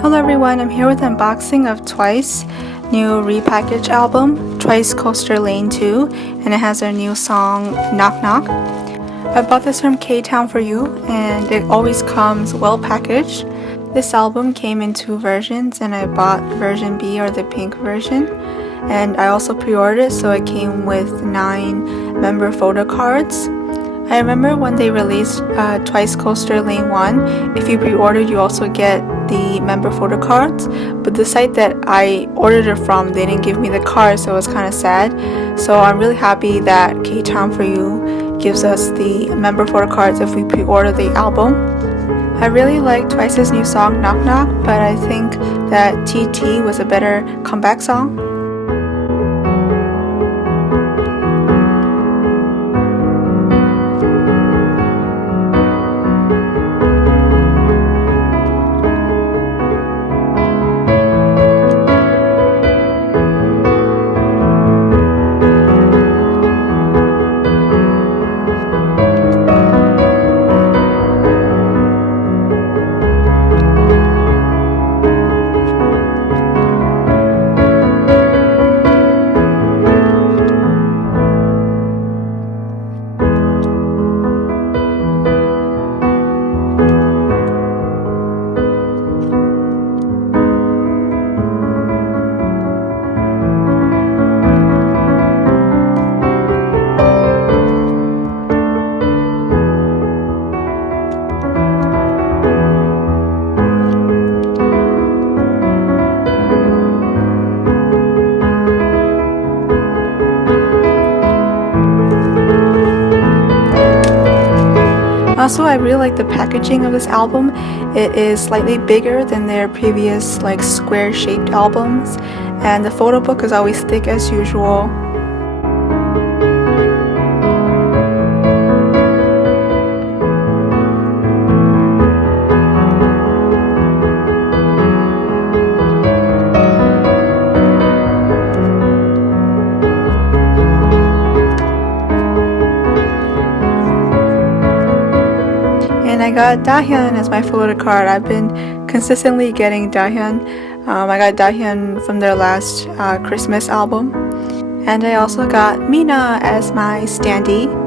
Hello everyone, I'm here with an unboxing of Twice new repackaged album, Twicecoaster Lane 2, and it has their new song, Knock Knock. I bought this from K.A.R.D, and it always comes well packaged. This album came in two versions, and I bought version B, or the pink version, and I also pre-ordered it, so it came with 9 member photo cards. I remember when they released Twicecoaster Lane 1, if you pre-ordered you also get the member photo cards, but the site that I ordered it from, they didn't give me the cards, so it was kind of sad. So I'm really happy that Ktown4u gives us the member photo cards if we pre-order the album. I really like Twice's new song Knock Knock, but I think that TT was a better comeback song. Also, I really like the packaging of this album. It is slightly bigger than their previous square-shaped albums, and the photo book is always thick as usual. And I got Dahyun as my photo card. I've been consistently getting Dahyun. I got Dahyun from their last Christmas album. And I also got Mina as my standee.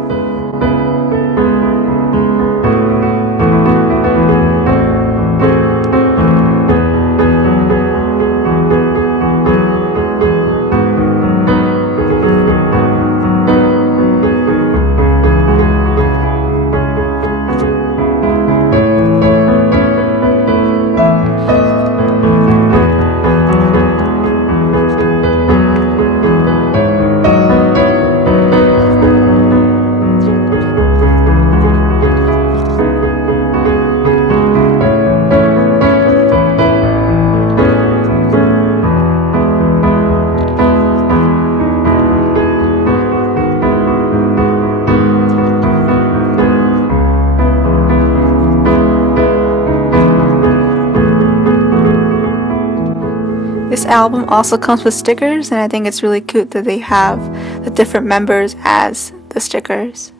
This album also comes with stickers, and I think it's really cute that they have the different members as the stickers.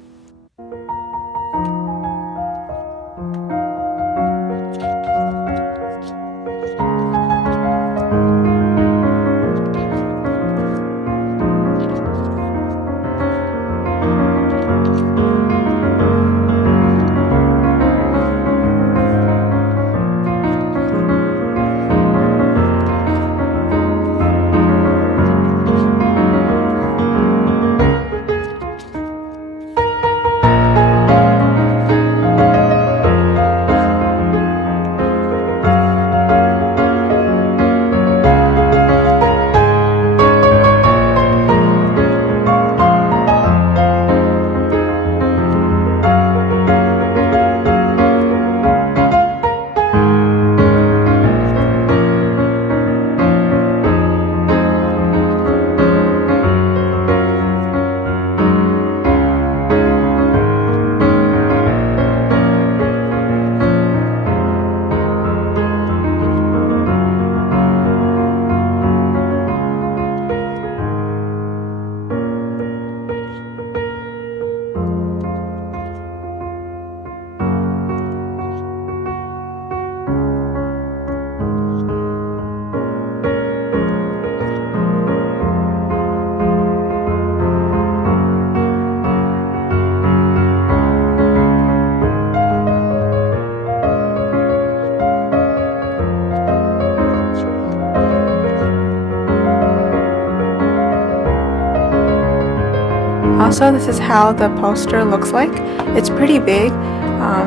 also, this is how the poster looks like. It's pretty big,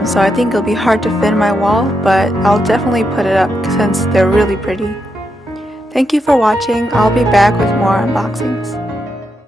so I think it'll be hard to fit in my wall, but I'll definitely put it up since they're really pretty. Thank you for watching. I'll be back with more unboxings.